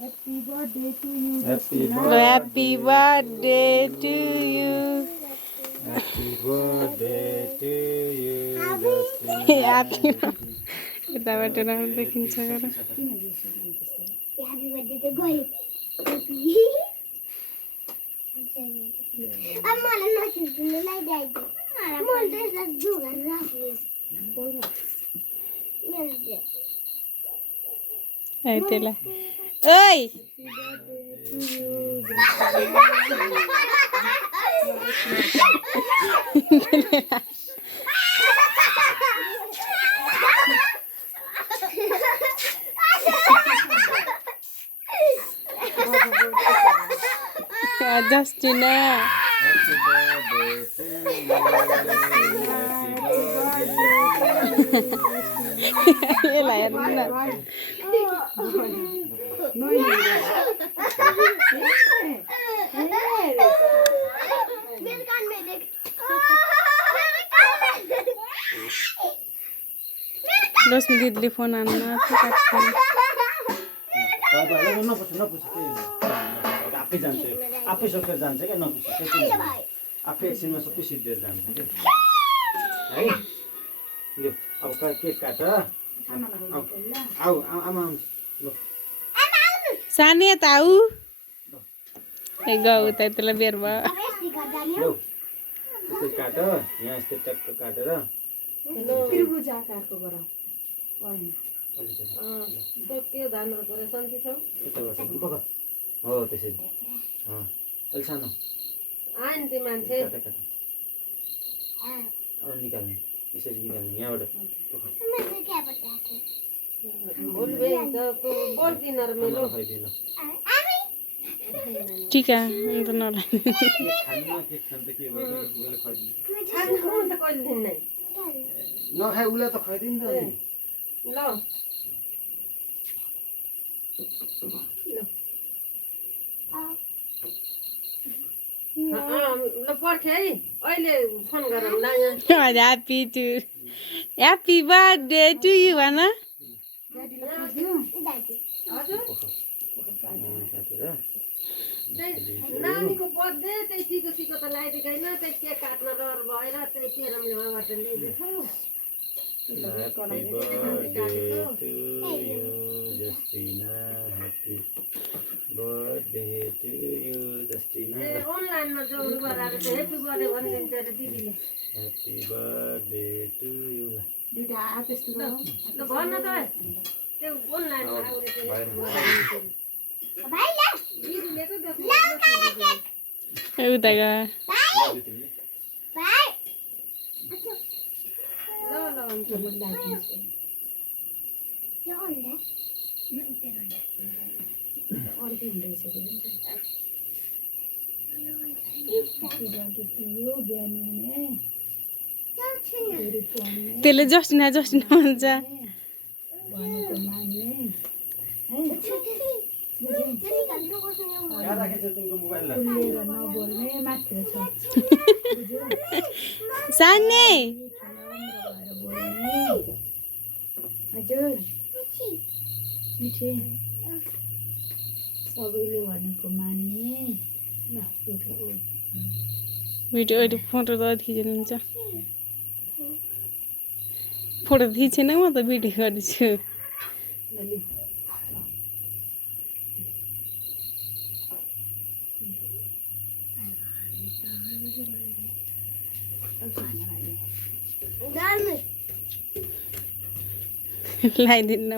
Happy birthday to you. Happy birthday to you. Happy birthday to you. Happy यताबाट राम्रो देखिन्छ गर Happy birthday to Goy. मलाई नसिक्नु लाइदिएको मलाई त यसलाई जुगाएर राख्ने है त्यसलाई ओइ Justina. Happy birthday to you. Yelah ya benar. Terus di telepon anak tuh katanya. आफै जान्छ आफै सकेर जान्छ क्या नपुछ आफै एकछिनमा सबै सिद्धेर जान्छ क्या है यो अब केक काट आऊ आमा ल Sani tahu? Gak udah itu biar bawa. लौ केक काट यहाँ यस्तो ट्याक्क काटेर त्रिभुज आकारको गरौँ होइन के धान गरेर सन्चै छौ यता गर्छ पक हो त्यसरी अलि सानो आइन त्यो मान्छे काट काट अब निकाल्ने यसरी निकाल्ने यहाँबाट पक भोलि भेट्छ बोल दिनहरु मेरो खुवाइदिनु ठीक है, itu nolak. केक खान त के भयो उसले खुवाइदिनु खानु त कहिले दिन्नै नखाए उसलाई त खुवाइदिनु त अनि ल ल पर्खे है अहिले फोन गरौँ ल यहाँ Happy birthday to you, Anna. हजुर काटेर नानीको बर्थडे त्यही टिको सिको त लगाइदिएको छैन त्यही केक काट्न रहर भएर त्यही पेरमले उहाँबाट ल्याइदिएको Happy birthday to you, Justina. Happy birthday to you, Justina. अनलाइनमा जोड्नु गराएर चाहिँ हेप्पी बर्थडे भनिदिन्छ अरे दिदीले Happy birthday to you. दुईटा हात यस्तो गरौँ ल भन्न त त्यो अनलाइनमा आउने दिदीले त देख्नु Udah gak? ल ल हुन्छ म लाइदिन्छु यो अन्डा न इतर अन्डा अर्कै हुँदैछ के यो बिहान हुने Tele Justina भन्छ भनेको मान्ने याद राखेछ तिम्रो मोबाइललाई लिएर नबोल्ने मात्र छ Sani. हजुर मिठे सबैले भनेको मान्ने ल Video itu foto tadi खिच्नुहुन्छ फोटो खिचेन म त भिडियो गर्छु लगाइदिनु